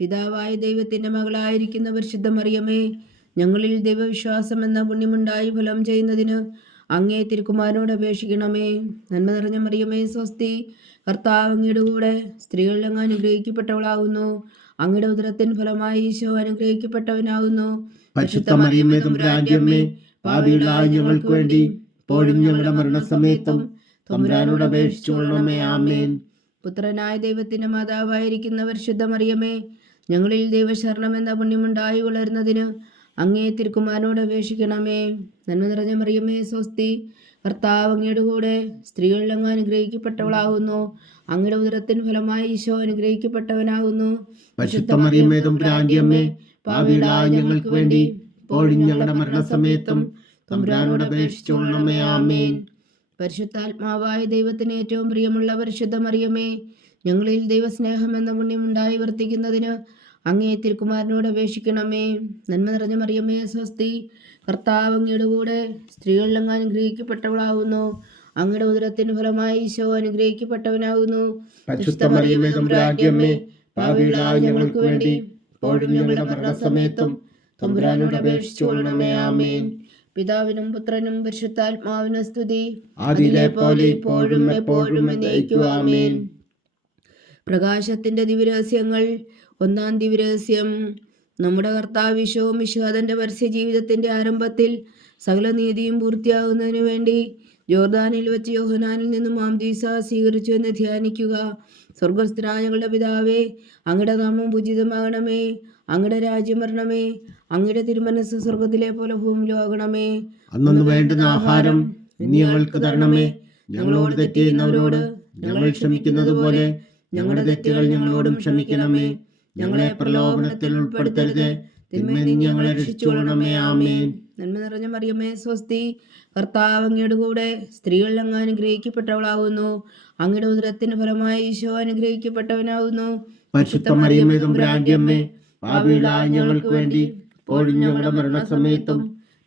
പിതാവായ ദൈവത്തിന്റെ മകളായിരിക്കുന്ന പരിശുദ്ധ മറിയമേ ഞങ്ങളിൽ ദൈവവിശ്വാസം എന്ന പുണ്യമുണ്ടായി ഫലം ചെയ്യുന്നതിന് അങ്ങേ തിരുക്കുമാരനോട് അപേക്ഷിക്കണമേ. നന്മ നിറഞ്ഞ മറിയമേ സ്വസ്തി കർത്താവ് അങ്ങയുടെ കൂടെ സ്ത്രീകളിൽ അങ്ങ് അനുഗ്രഹിക്കപ്പെട്ടവളാകുന്നു. അങ്ങയുടെ ഉദരത്തിൻ ഫലമായി ഈശോ അനുഗ്രഹിക്കപ്പെട്ടവനാകുന്നു. പരിശുദ്ധ മറിയമ്മേ പാപികളായ ഞങ്ങൾക്ക് വേണ്ടി ഇപ്പോഴും ഞങ്ങളുടെ മരണസമയത്തും തമ്പുരാനോട് അപേക്ഷിച്ചുകൊള്ളണമേ. ആമേൻ. പുത്രനായ ദൈവത്തിന്റെ മാതാവായിരിക്കുന്ന പരിശുദ്ധ മറിയമേ ഞങ്ങളിൽ ദൈവശരണം എന്ന പുണ്യമുണ്ടായി വളരുന്നതിന്? അങ്ങേ തിരുക്കുമാരനോട് അപേക്ഷിക്കണമേ. നന്മ നിറഞ്ഞ മറിയമേ സ്വസ്തി. കർത്താവ് അങ്ങയുടെ കൂടെ സ്ത്രീകളിൽ അങ്ങ് അനുഗ്രഹിക്കപ്പെട്ടവളാകുന്നു. അങ്ങയുടെ ഉദരത്തിൻ ഫലമായി ഈശോ അനുഗ്രഹിക്കപ്പെട്ടവനാകുന്നു. ഞങ്ങൾക്ക് വേണ്ടി ഞങ്ങളുടെ മരണസമയത്തും തമ്പുരാനോട് അപേക്ഷിച്ചുകൊള്ളണമേ ആമേൻ. പരിശുദ്ധാത്മാവായ ദൈവത്തിന് ഏറ്റവും പ്രിയമുള്ള പരിശുദ്ധ മറിയമേ ഞങ്ങളിൽ ദൈവസ്നേഹം എന്ന പുണ്യം ഉണ്ടായി വർത്തിക്കുന്നതിന് അങ്ങേ തിരുക്കുമാരനോട് അപേക്ഷിക്കണമേ. നന്മ നിറഞ്ഞ മറിയമ്മേ സ്വസ്തി. കർത്താവ് അങ്ങയുടെ കൂടെ സ്ത്രീകളിൽ അങ്ങ് അനുഗ്രഹിക്കപ്പെട്ടവളാകുന്നു അങ്ങയുടെ ഉദരത്തിന് ഫലമായി ഈശോ അനുഗ്രഹിക്കപ്പെട്ടവനാകുന്നു ഞങ്ങൾക്ക് വേണ്ടി ഇപ്പോഴും ഞങ്ങളുടെ മരണസമയത്തും തമ്പുരാനോട് അപേക്ഷിച്ചുകൊള്ളണമേ ആമേൻ. പിതാവിനും പുത്രനും പരിശുദ്ധാത്മാവിനും സ്തുതി. അതിലെ പോലെ ഇപ്പോഴും എപ്പോഴും എന്നേക്കും. ആമേൻ പ്രകാശത്തിന്റെ ദിവരഹസ്യങ്ങൾ ഒന്നാം ദിവരഹസ്യം നമ്മുടെ കർത്താവ് വിശ്വവും വിശ്വാദന്റെ പരസ്യ ജീവിതത്തിന്റെ ആരംഭത്തിൽ സകല നീതിയും പൂർത്തിയാകുന്നതിനു വേണ്ടി ജോർദാനിൽ വെച്ച് യോഹനാനിൽ നിന്നും മാംദീസ സ്വീകരിച്ചു എന്ന് ധ്യാനിക്കുക. സ്വർഗസ്ഥരാജങ്ങളുടെ പിതാവേ അങ്ങയുടെ നാമം പൂജിതമാകണമേ. അങ്ങയുടെ രാജ്യം വരണമേ. അങ്ങയുടെ തിരുമനസ് സ്വർഗത്തിലെ പോലെ ഭൂമിയിലും ആകണമേ. അന്നു വേണ്ടുന്ന ആഹാരം ഇനി ഞങ്ങൾക്ക് തരണമേ. ഞങ്ങളോട് തെറ്റ് ചെയ്യുന്നവരോട് ഞങ്ങൾ ക്ഷമിക്കുന്നത് പോലെ ഞങ്ങളുടെ തെറ്റുകൾ ഞങ്ങളോടും ക്ഷമിക്കണമേ. ഞങ്ങളെ പ്രലോഭനത്തിൽ ഉൾപ്പെടുത്തരുത്. തിന്മയിൽ ഞങ്ങളെ രക്ഷിച്ചുകൊള്ളണമേ. ആമേൻ. നന്മ നിറഞ്ഞ മറിയമ്മേ സ്വസ്തി. കർത്താവ് അങ്ങയുടെ കൂടെ സ്ത്രീകളിൽ അങ്ങ് അനുഗ്രഹിക്കപ്പെട്ടവളാകുന്നു അങ്ങയുടെ ഉദരത്തിന് ഫലമായി ഈശോ അനുഗ്രഹിക്കപ്പെട്ടവനാകുന്നു പരിശുദ്ധ മറിയമ്മേ തമ്പുരാന്റെ അമ്മേ പാപികളായ ഞങ്ങൾക്ക് വേണ്ടി ഇപ്പോഴും ഞങ്ങളുടെ മരണസമയത്തും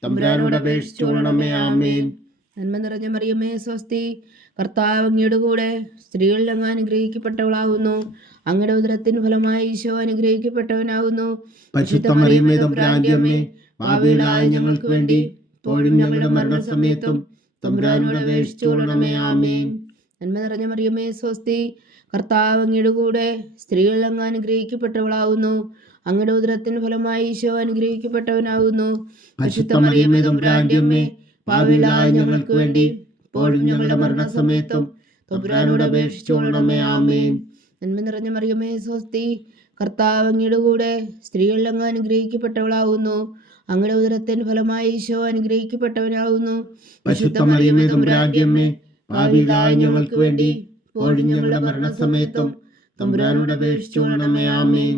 തമ്പുരാനോട് അപേക്ഷിച്ചുകൊള്ളണമേ ആമേൻ. നന്മ നിറഞ്ഞ മറിയമ്മേ സ്വസ്തി. കർത്താവ് അങ്ങയുടെ കൂടെ സ്ത്രീകളിൽ അങ്ങ് അനുഗ്രഹിക്കപ്പെട്ടവളാകുന്നു. അങ്ങയുടെ ഉദരത്തിന് ഫലമായി ഈശോ അനുഗ്രഹിക്കപ്പെട്ടവനാകുന്നു. ഞങ്ങൾക്ക് വേണ്ടി ഇപ്പോഴും ഞങ്ങളുടെ മരണസമയത്തും തമ്പുരാനോട് അപേക്ഷിച്ചുകൊള്ളണമേ ആമേൻ. നന്മ നിറഞ്ഞ മറിയമ്മേ സ്വസ്തി കർത്താവ് അങ്ങയുടെ കൂടെ സ്ത്രീകളിൽ അങ്ങ് അനുഗ്രഹിക്കപ്പെട്ടവളാകുന്നു. അങ്ങയുടെ ഉദരത്തിന് ഫലമായി ഈശോ അനുഗ്രഹിക്കപ്പെട്ടവനാകുന്നു. പരിശുദ്ധ മറിയമ്മേ തമ്പുരാന്റെ അമ്മേ ഞങ്ങൾക്ക് വേണ്ടി ഇപ്പോഴും ഞങ്ങളുടെ മരണസമയത്തും തമ്പുരാനോട് അപേക്ഷിച്ചുകൊള്ളണമേ ആമേൻ. നന്മ നിറഞ്ഞ മറിയമ്മേ സ്വസ്തി. കർത്താവ് അങ്ങയുടെ കൂടെ സ്ത്രീകളിൽ അങ്ങ് അനുഗ്രഹിക്കപ്പെട്ടവളാവുന്നു. അങ്ങയുടെ ഉദരത്തിൻ ഫലമായി ഈശോ അനുഗ്രഹിക്കപ്പെട്ടവനാവുന്നു. ഞങ്ങൾക്ക് വേണ്ടി ഇപ്പോഴും ഞങ്ങളുടെ മരണസമയത്തും തമ്പുരാനോട് അപേക്ഷിച്ചുകൊള്ളണമേ ആമേൻ.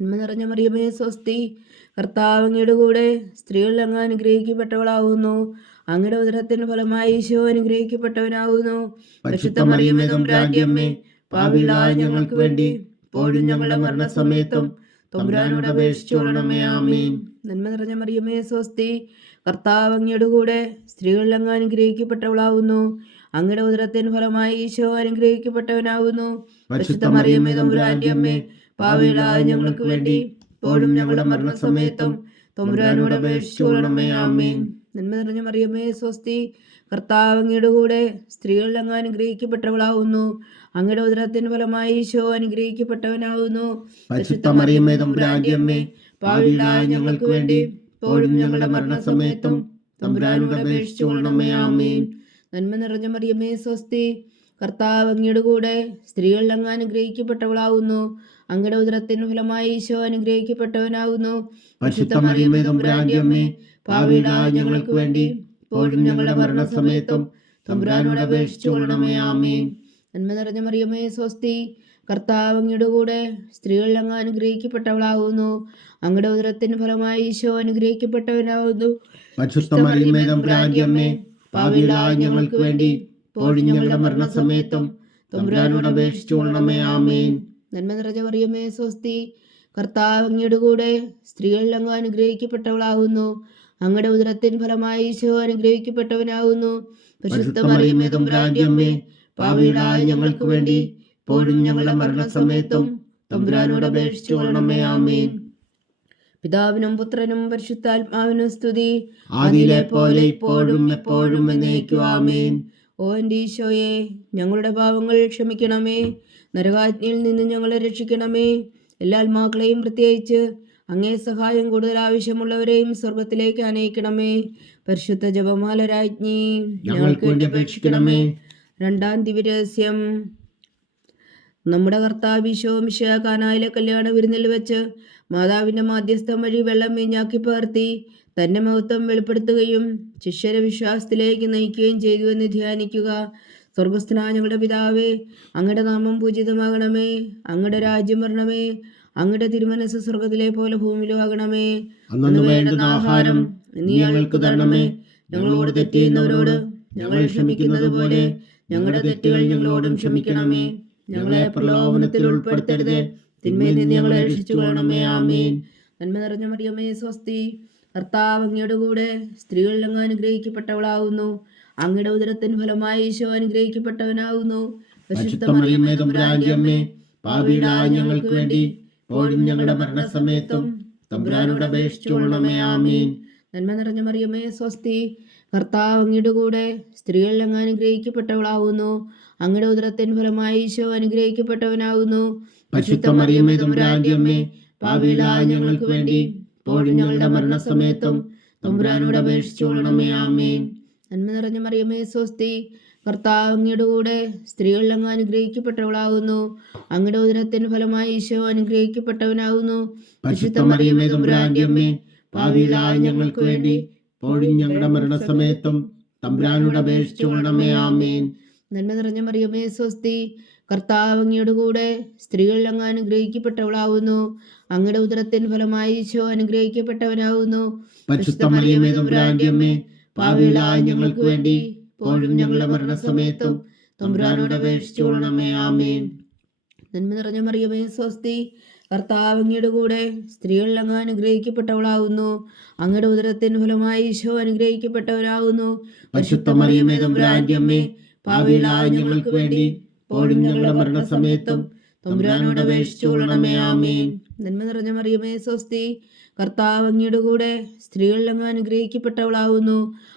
നന്മ നിറഞ്ഞ മറിയമേ സ്വസ്തി. കർത്താവ് അങ്ങയുടെ കൂടെ സ്ത്രീകളിൽ അങ്ങ് അനുഗ്രഹിക്കപ്പെട്ടവളാകുന്നു അങ്ങയുടെ ഉദരത്തിന് ഫലമായി ഈശോ അനുഗ്രഹിക്കപ്പെട്ടവനാകുന്നു. ഭാവിയിലായ ഞങ്ങൾക്ക് വേണ്ടി ഇപ്പോഴും ഞങ്ങളുടെ മരണസമയത്തും തമ്പുരാനോട് അപേക്ഷിച്ചോളണമേ ആമീൻ. നന്മ നിറഞ്ഞ മറിയമേ സ്വസ്തി. കർത്താവ് അങ്ങയുടെ കൂടെ സ്ത്രീകളിൽ അങ്ങ് അനുഗ്രഹിക്കപ്പെട്ടവളാകുന്നു. അങ്ങയുടെ ഉദരത്തിന് ഫലമായി ഈശോ അനുഗ്രഹിക്കപ്പെട്ടവനാകുന്നു. പരിശുദ്ധ തമ്പുരാന്റെ അമ്മേ ഭാവിയിലായ ഞങ്ങൾക്ക് വേണ്ടി ഇപ്പോഴും ഞങ്ങളുടെ മരണസമയത്തും തമ്പുരാനോട് അപേക്ഷിച്ചോളണമേ ആമേൻ. നന്മ നിറഞ്ഞ മറിയമേ സ്വസ്തി. കർത്താവ് അങ്ങയുടെ കൂടെ സ്ത്രീകളിൽ അങ്ങ് അനുഗ്രഹിക്കപ്പെട്ടവളാവുന്നു. അങ്ങയുടെ ഉദരത്തിന് ഫലമായി ഈശോ അനുഗ്രഹിക്കപ്പെട്ടവനാവുന്നു. ഞങ്ങൾക്ക് വേണ്ടി ഇപ്പോഴും ഞങ്ങളുടെ മരണസമയത്തും തമ്പുരാനോട് ആമേൻ. നന്മ നിറഞ്ഞ മറിയമേ സ്വസ്തി. കർത്താവ് അങ്ങയുടെ കൂടെ സ്ത്രീകളിൽ അങ്ങ് അനുഗ്രഹിക്കപ്പെട്ടവളാവുന്നു. അങ്ങയുടെ ഉദരത്തിന് ഫലമായി ഈശോ അനുഗ്രഹിക്കപ്പെട്ടവനാവുന്നു. പരിശുദ്ധ അമ്മേ ഭാവിയിലായ ഞങ്ങൾക്ക് വേണ്ടി ഇപ്പോഴും ഞങ്ങളുടെ മരണസമയത്തും തമ്പുരാനോട് അപേക്ഷിച്ചു കൊള്ളണമേ ആമേ നന്മ നിറഞ്ഞ മറിയമേ സ്വസ്തി. കർത്താവ് അങ്ങയുടെ കൂടെ സ്ത്രീകളിൽ അങ്ങ് അനുഗ്രഹിക്കപ്പെട്ടവളാകുന്നു. അങ്ങയുടെ ഉദരത്തിന് ഫലമായി ഈശോ അനുഗ്രഹിക്കപ്പെട്ടവനാകുന്നു. ഞങ്ങൾക്ക് വേണ്ടി ഇപ്പോഴും ഞങ്ങളുടെ മരണസമയത്തും തമ്പുരാനോട് അപേക്ഷിച്ചുകൊള്ളണമേ ആമേൻ. നന്മ നിറഞ്ഞ മറിയമേ സ്വസ്തി. കർത്താവ് അങ്ങയുടെ കൂടെ സ്ത്രീകളിൽ അങ്ങ് അനുഗ്രഹിക്കപ്പെട്ടവളാകുന്നു. അങ്ങയുടെ ഉദരത്തിൻ ഫലമായി ഈശോ അനുഗ്രഹിക്കപ്പെട്ടവനാകുന്നു. പരിശുദ്ധ മറിയമേ ഞങ്ങൾക്ക് വേണ്ടി പോലും ഞങ്ങളുടെ മരണസമയത്തും തമ്പുരാനോട് അപേക്ഷിച്ചുകൊള്ളണമേ ആമീൻ. പിതാവിനും പുത്രനും പരിശുദ്ധാത്മാവിനും സ്തുതി. ആദിലെ പോലെ ഇപ്പോഴും എപ്പോഴും എന്നേക്കും ആമീൻ. ഓ എന്റെ ഈശോയെ ഞങ്ങളുടെ പാവങ്ങൾ ക്ഷമിക്കണമേ. നരകാജ്ഞയിൽ നിന്ന് ഞങ്ങളെ രക്ഷിക്കണമേ. എല്ലാ ആത്മാക്കളെയും പ്രത്യേകിച്ച് അങ്ങേ സഹായം കൂടുതൽ ആവശ്യമുള്ളവരെയും സ്വർഗത്തിലേക്ക് അനയിക്കണമേ. പരിശുദ്ധ ജപമാല രാജ്ഞി ഞങ്ങൾക്ക് വേണ്ടി അപേക്ഷിക്കണമേ. രണ്ടാം ദിവ്യരഹസ്യം. നമ്മുടെ കർത്താവ് കാനായിലെ കല്യാണ വിരുന്നിൽ വെച്ച് മാതാവിന്റെ മാധ്യസ്ഥം വഴി വെള്ളം വീഞ്ഞാക്കി പകർത്തി തന്റെ മഹത്വം വെളിപ്പെടുത്തുകയും ശിഷ്യരെ വിശ്വാസത്തിലേക്ക് നയിക്കുകയും ചെയ്തു എന്ന് ധ്യാനിക്കുക. സ്വർഗസ്ഥനായ ഞങ്ങളുടെ പിതാവേ അങ്ങയുടെ നാമം പൂജിതമാകണമേ. അങ്ങയുടെ രാജ്യം വരണമേ. അങ്ങയുടെ തിരുമനസ് സ്വർഗത്തിലെ പോലെ ഭൂമിയിലും ആകണമേ. അന്നു വേണ്ടുന്ന ആഹാരം നീ ഞങ്ങൾക്ക് തരണമേ. ഞങ്ങളോട് തെറ്റ് ചെയ്യുന്നവരോട് ഞങ്ങൾ ക്ഷമിക്കുന്നത് പോലെ ഞങ്ങളുടെ തെറ്റുകൾ ഞങ്ങളോടും ക്ഷമിക്കണമേ. ഞങ്ങളെ പ്രലോഭനത്തിൽ ഉൾപ്പെടുത്തരുത്. തിന്മയിൽ നിന്ന് ഞങ്ങളെ രക്ഷിച്ചു കൊള്ളണമേ. ആമേൻ. നന്മ നിറഞ്ഞ മറിയമേ സ്വസ്തി. കർത്താവ് അങ്ങയുടെ കൂടെ സ്ത്രീകളിൽ അങ്ങ് അനുഗ്രഹിക്കപ്പെട്ടവളാകുന്നു അങ്ങയുടെ ഉദരത്തിന് ഫലമായി ഈശോ അനുഗ്രഹിക്കപ്പെട്ടവനാകുന്നു പാപിയുടെ ഞങ്ങൾക്ക് വേണ്ടി ഇപ്പോഴും ഞങ്ങളുടെ മരണസമയത്തും തമ്പുരാനോട് അപേക്ഷിച്ചുകൊള്ളണമേ ആമീൻ. നന്മ നിറഞ്ഞ മറിയമേ സ്വസ്തി. കർത്താവ് അങ്ങയുടെ കൂടെ സ്ത്രീകളിൽ അങ്ങ് അനുഗ്രഹിക്കപ്പെട്ടവളാകുന്നു അങ്ങയുടെ ഉദരത്തിൻ ഫലമായി ഈശോ അനുഗ്രഹിക്കപ്പെട്ടവനാകുന്നു പരിശുദ്ധ മറിയമ്മേ തമ്പുരാന്റെ അമ്മേ പാപികളായ ഞങ്ങൾക്ക് വേണ്ടി ഇപ്പോഴും ഞങ്ങളുടെ മരണസമയത്തും തമ്പുരാനോട് അപേക്ഷിച്ചുകൊള്ളണമേ ആമീൻ. നന്മ നിറഞ്ഞ മറിയമേ സ്വസ്തി. കർത്താവ് അങ്ങയുടെ കൂടെ സ്ത്രീകളിൽ അങ്ങ് അനുഗ്രഹിക്കപ്പെട്ടവളാകുന്നു. അങ്ങയുടെ ഉദരത്തിന് ഫലമായി ഈശോ അനുഗ്രഹിക്കപ്പെട്ടവനാകുന്നു. പരിശുദ്ധ മറിയമ്മേ തമ്പുരാന്റെ അമ്മേ പാപികളായ ഞങ്ങൾക്ക് വേണ്ടി ഇപ്പോഴും ഞങ്ങളുടെ മരണസമയത്തും തമ്പുരാനോട് അപേക്ഷിച്ചുകൊള്ളണമേ ആമേൻ. നന്മ നിറഞ്ഞ മറിയമേ സ്വസ്തി കർത്താവ് അങ്ങയുടെ കൂടെ സ്ത്രീകളിൽ അങ്ങ് അനുഗ്രഹിക്കപ്പെട്ടവളാകുന്നു. അങ്ങയുടെ ഉദരത്തിന് ഫലമായി ഈശോ അനുഗ്രഹിക്കപ്പെട്ടവനാകുന്നു. പരിശുദ്ധമറിയമേ തമ്പുരാന്റെ അമ്മേ പാപികളായ ഞങ്ങൾക്ക് വേണ്ടി ഇപ്പോഴും ഞങ്ങളുടെ മരണസമയത്തും തമ്പുരാനോട് അപേക്ഷിച്ചുകൊള്ളണമേ. ആമേൻ. നന്മ നിറഞ്ഞ മറിയമേ സ്വസ്തി. കർത്താവ് അങ്ങയുടെ കൂടെ സ്ത്രീകളിൽ അങ്ങ് അനുഗ്രഹിക്കപ്പെട്ടവളാകുന്നു അങ്ങയുടെ ഉദരത്തിന് ഫലമായി ഈശോ അനുഗ്രഹിക്കപ്പെട്ടവരാകുന്നു പരിശുദ്ധമറിയമേ തമ്പുരാന്റെ അമ്മേ ഞങ്ങൾക്ക് വേണ്ടി ഇപ്പോഴും ഞങ്ങളുടെ മരണസമയത്തും തമ്പുരാനോട് അപേക്ഷിച്ചുകൊള്ളണമേ. ആമീൻ. നന്മ നിറഞ്ഞ മറിയമേ സ്വസ്തി. കർത്താവ് അങ്ങയുടെ കൂടെ സ്ത്രീകളിൽ അങ്ങ് അനുഗ്രഹിക്കപ്പെട്ടവളാകുന്നു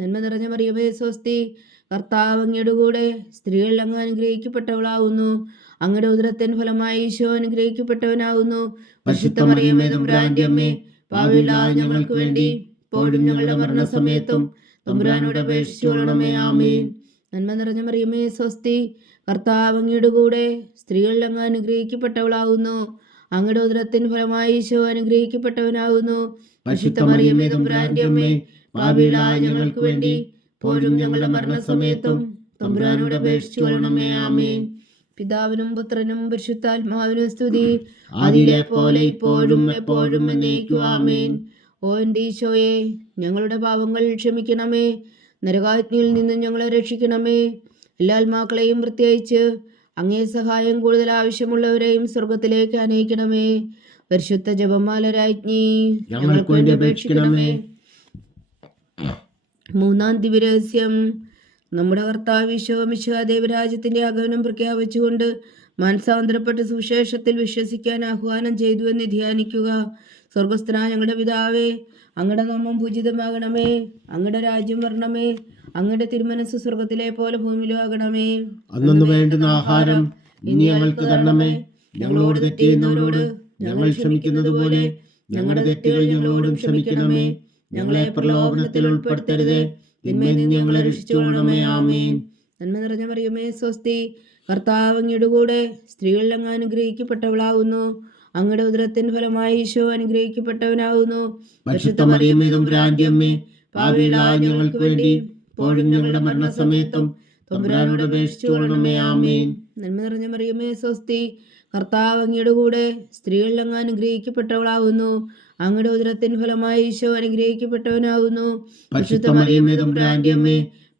നന്മ നിറഞ്ഞ മറിയമേ സ്വസ്തി. കർത്താവ് അങ്ങയുടെ കൂടെ സ്ത്രീകൾ അങ്ങ് അനുഗ്രഹിക്കപ്പെട്ടവളാവുന്നു. അങ്ങയുടെ ഉദരത്തിൻ ഫലമായി ഈശോ അനുഗ്രഹിക്കപ്പെട്ടവനാകുന്നു പരിശുദ്ധ മറിയമേ തമ്പുരാന്റെ അമ്മേ പാവികളായ ഞങ്ങൾക്ക് വേണ്ടി ഇപ്പോഴും ഞങ്ങളുടെ മരണസമയത്തും തമ്പുരാനോട് അപേക്ഷിച്ചുകൊള്ളണമേ ആമേൻ. നന്മ നിറഞ്ഞ മറിയമേ സ്വസ്തി. കർത്താവ് അങ്ങയുടെ കൂടെ സ്ത്രീകൾ അങ്ങ് അനുഗ്രഹിക്കപ്പെട്ടവളാകുന്നു അങ്ങയുടെ ഉദരത്തിൻ ഫലമായി ഈശോ അനുഗ്രഹിക്കപ്പെട്ടവനാകുന്നു പരിശുദ്ധ മറിയമേ തമ്പുരാന്റെ അമ്മേ പാവികളായ ഞങ്ങൾക്ക് വേണ്ടി ഇപ്പോഴും ഞങ്ങളുടെ മരണസമയത്തും തമ്പുരാനോട് അപേക്ഷിച്ചു കൊള്ളണമേ ആമേൻ. പിതാവിനും പുത്രനും പരിശുദ്ധാത്മാവിനും സ്തുതി. അതിലെ പോലെ ഇപ്പോഴും എപ്പോഴും എന്നേക്കും ആമേൻ. ഓ എന്റെ ഈശോയെ ഞങ്ങളുടെ പാവങ്ങൾ ക്ഷമിക്കണമേ. നരകാജ്ഞയിൽ നിന്ന് ഞങ്ങളെ രക്ഷിക്കണമേ. എല്ലാ ആത്മാക്കളെയും പ്രത്യേകിച്ച് അങ്ങേ സഹായം കൂടുതൽ ആവശ്യമുള്ളവരെയും സ്വർഗത്തിലേക്ക് അനയിക്കണമേ. പരിശുദ്ധ ജപമാല രാജ്ഞി ഞങ്ങൾക്ക് വേണ്ടി അപേക്ഷിക്കണമേ. മൂന്നാം ദിവ്യരഹസ്യം. നമ്മുടെ കർത്താവ് വിശ്വമിശ്വ ദേവരാജ്യത്തിന്റെ ആഗമനം പ്രഖ്യാപിച്ചുകൊണ്ട് മാനസാന്തരപ്പെട്ട് സുവിശേഷത്തിൽ വിശ്വസിക്കാൻ ആഹ്വാനം ചെയ്തു എന്ന് ധ്യാനിക്കുക. സ്വർഗസ്ഥന ഞങ്ങളുടെ പിതാവേ അങ്ങടെ നാമം പൂജിതമാകണമേ. അങ്ങടെ രാജ്യം വരണമേ. അങ്ങടെ തിരുമനസ് സ്വർഗത്തിലെ പോലെ ഭൂമിയിലും ആകണമേ. അന്നു വേണ്ടുന്ന ആഹാരം ഇനി ഞങ്ങൾക്ക് തരണമേ. ഞങ്ങളോട് തെറ്റ് ചെയ്യുന്നവരോട് ഞങ്ങൾ ക്ഷമിക്കുന്നത് പോലെ ഞങ്ങളുടെ തെറ്റുകൾ ഞങ്ങളോടും ക്ഷമിക്കണമേ. ഞങ്ങളെ പ്രലോഭനത്തിൽ ഉൾപ്പെടുത്തരുതേ. തിന്മയിൽ നിന്ന് ഞങ്ങളെ രക്ഷിച്ചുകൊള്ളണമേ ആമേൻ. നന്മ നിറഞ്ഞ പറയുമേ സ്വസ്തി. കർത്താവ് അങ്ങയുടെ കൂടെ സ്ത്രീകളിൽ അങ്ങ് അനുഗ്രഹിക്കപ്പെട്ടവളാകുന്നു അങ്ങയുടെ ഉദരത്തിന്റെ ഫലമായി ഈശോ അനുഗ്രഹിക്കപ്പെട്ടവനാകുന്നു ഞങ്ങൾക്ക് വേണ്ടി ഇപ്പോഴും ഞങ്ങളുടെ മരണസമയത്തും തമ്പുരാനോട് അപേക്ഷിച്ചുകൊള്ളണമേ ആമേൻ. നന്മ നിറഞ്ഞ മറിയമേ സ്വസ്തി. കർത്താവ് അങ്ങയുടെ കൂടെ സ്ത്രീകളിൽ അങ്ങ് അനുഗ്രഹിക്കപ്പെട്ടവളാകുന്നു അങ്ങയുടെ ഉദരത്തിൻ ഫലമായി ഈശോ അനുഗ്രഹിക്കപ്പെട്ടവനാകുന്നു.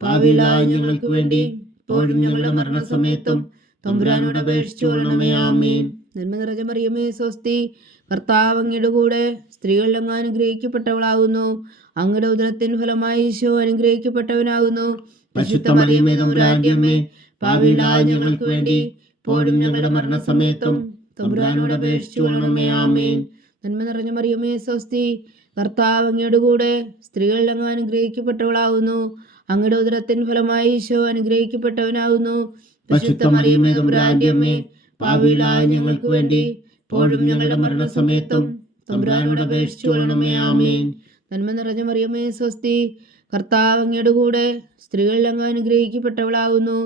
പാപികളായ ഞങ്ങൾക്ക് വേണ്ടി ഇപ്പോഴും ഞങ്ങളുടെ മരണസമയത്തും തമ്പുരാനോട് അപേക്ഷിച്ചുകൊള്ളണമേ ആമേൻ. നന്മ നിറഞ്ഞ മറിയമേ സ്വസ്തി കർത്താവ് അങ്ങയുടെ കൂടെ സ്ത്രീകളിൽ അങ്ങ് അനുഗ്രഹിക്കപ്പെട്ടവളാകുന്നു. അങ്ങയുടെ ഉദരത്തിൻ ഫലമായി ഈശോ അനുഗ്രഹിക്കപ്പെട്ടവനാകുന്നു. പരിശുദ്ധ മറിയമ്മേ തമ്പുരാന്റെ അമ്മേ പാപികളായ ഞങ്ങൾക്ക് വേണ്ടി ഇപ്പോഴും ഞങ്ങളുടെ മരണസമയത്തും തമ്പുരാനോട് അപേക്ഷിച്ചുകൊള്ളണമേ ആമേൻ. നന്മ നിറഞ്ഞ മറിയമേ സ്വസ്തി. കർത്താവ് അങ്ങയുടെ കൂടെ സ്ത്രീകളിൽ അങ്ങ് അനുഗ്രഹിക്കപ്പെട്ടവളാകുന്നു അങ്ങയുടെ ഉദരത്തിൻ ഫലമായി ഈശോ അനുഗ്രഹിക്കപ്പെട്ടവനാകുന്നു അമ്മേ ഞങ്ങൾക്ക് വേണ്ടി ഇപ്പോഴും ഞങ്ങളുടെ മരണസമയത്തും തമ്പുരാനോട് അപേക്ഷിച്ചുകൊള്ളണമേ ആമേൻ. നന്മ നിറഞ്ഞ മറിയമേ സ്വസ്തി. കർത്താവ് അങ്ങയുടെ കൂടെ സ്ത്രീകളിൽ അങ്ങ് അനുഗ്രഹിക്കപ്പെട്ടവളാകുന്നു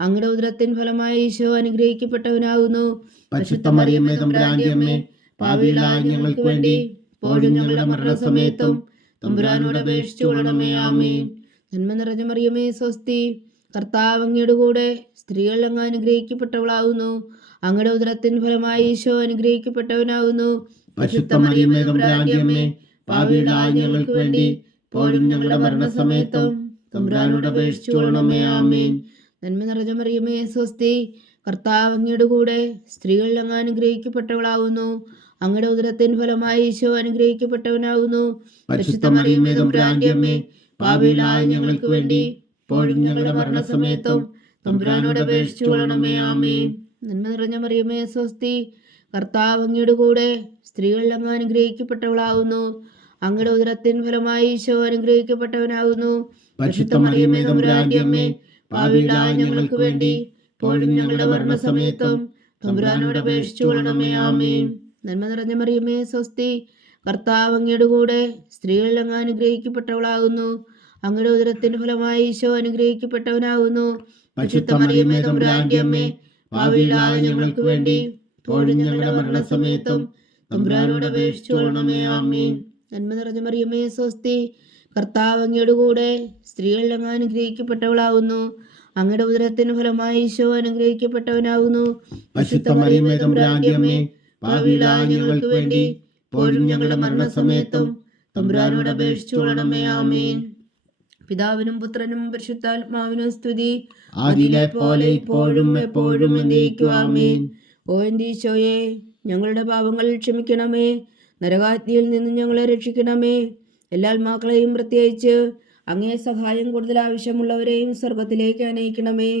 അങ്ങയുടെ ഉദരത്തിൻ ഫലമായി ഈശോ അനുഗ്രഹിക്കപ്പെട്ടവനാകുന്നു പരിശുദ്ധ മറിയമ്മേ തമ്പുരാന്റെ അമ്മേ പാപികളായ ഞങ്ങൾക്ക് വേണ്ടി ഇപ്പോഴും ഞങ്ങളുടെ മരണസമയത്തും തമ്പുരാനോട് അപേക്ഷിച്ചുകൊള്ളണമേ ആമേൻ. നന്മ നിറഞ്ഞ മറിയമേ സ്വസ്തി. കർത്താവ് അങ്ങയുടെ കൂടെ സ്ത്രീകൾ അങ്ങ് അനുഗ്രഹിക്കപ്പെട്ടവളാകുന്നു അങ്ങയുടെ ഉദരത്തിൻ ഫലമായി ഈശോ അനുഗ്രഹിക്കപ്പെട്ടവനാകുന്നു പാപികളായ ഞങ്ങൾക്ക് വേണ്ടി ഇപ്പോഴും ഞങ്ങളുടെ മരണസമയത്തും തമ്പുരാനോട് ആമേൻ. നന്മ നിറഞ്ഞ മറിയമേ സ്വസ്തി. കർത്താവ് അങ്ങയുടെ കൂടെ സ്ത്രീകൾ അങ്ങ് അനുഗ്രഹിക്കപ്പെട്ടവളാകുന്നു അങ്ങയുടെ ഉദരത്തിൻ ഫലമായി ഈശോ അനുഗ്രഹിക്കപ്പെട്ടവനാകുന്നു. പാപികളായ ഞങ്ങൾക്ക് വേണ്ടി ഞങ്ങളുടെ മരണസമയത്തും തമ്പുരാനോട് അപേക്ഷിച്ചുകൊള്ളണമേ ആമേ നന്മ നിറഞ്ഞ മറിയമേ സ്വസ്തി. കർത്താവ് അങ്ങയുടെ കൂടെ സ്ത്രീകളിൽ അങ്ങ് അനുഗ്രഹിക്കപ്പെട്ടവളാകുന്നു. അങ്ങയുടെ ഉദരത്തിൻ ഫലമായി ഈശോ അനുഗ്രഹിക്കപ്പെട്ടവനാകുന്നു. പാപികളായ ഞങ്ങൾക്ക് വേണ്ടി ഞങ്ങളുടെ മരണസമയത്തും തമ്പുരാനോട് അപേക്ഷിച്ചുകൊള്ളണമേ ആമേൻ. നന്മ നിറഞ്ഞ മറിയമേ സ്വസ്തി. കർത്താവ് അങ്ങയുടെ കൂടെ സ്ത്രീകളിൽ അങ്ങ് അനുഗ്രഹിക്കപ്പെട്ടവളാകുന്നു. അങ്ങയുടെ ഉദരത്തിന്റെ ഫലമായി ഈശോ അനുഗ്രഹിക്കപ്പെട്ടവനാകുന്നു. മറിയമ്മേ തമ്പുരാന്റെ അമ്മേ പാപികളായ ഞങ്ങൾക്ക് വേണ്ടി ഞങ്ങളുടെ മരണസമയത്തും തമ്പുരാനോട് അപേക്ഷിച്ചുകൊള്ളണമേ ആമീൻ. നന്മ നിറഞ്ഞ മറിയമേ സ്വസ്തി. കർത്താവ് അങ്ങയുടെ കൂടെ സ്ത്രീകളിൽ അങ്ങ് അനുഗ്രഹിക്കപ്പെട്ടവളാകുന്നു. അങ്ങയുടെ ഉദരത്തിന് ഫലമായി ഈശോ അനുഗ്രഹിക്കപ്പെട്ടവനാകുന്നു. പാപികളായ ഞങ്ങൾക്ക് വേണ്ടി ഇപ്പോഴും ഞങ്ങളുടെ മരണസമയത്തും. തമ്പുരാനോട് അപേക്ഷിച്ചോളണമേ ആമീൻ. പിതാവിനും പുത്രനും പരിശുദ്ധാത്മാവിനും സ്തുതി. അതിലെ പോലെ ഇപ്പോഴും എപ്പോഴും എന്നേക്കും ആമേൻ. ഓ എന്തീശോയെ ഞങ്ങളുടെ പാപങ്ങൾ ക്ഷമിക്കണമേ. നരകാത്തിയിൽ നിന്ന് ഞങ്ങളെ രക്ഷിക്കണമേ. എല്ലാ ആത്മാക്കളെയും പ്രത്യേകിച്ച് അങ്ങേ സഹായം കൂടുതൽ ആവശ്യമുള്ളവരെയും സ്വർഗത്തിലേക്ക് അനയിക്കണമേ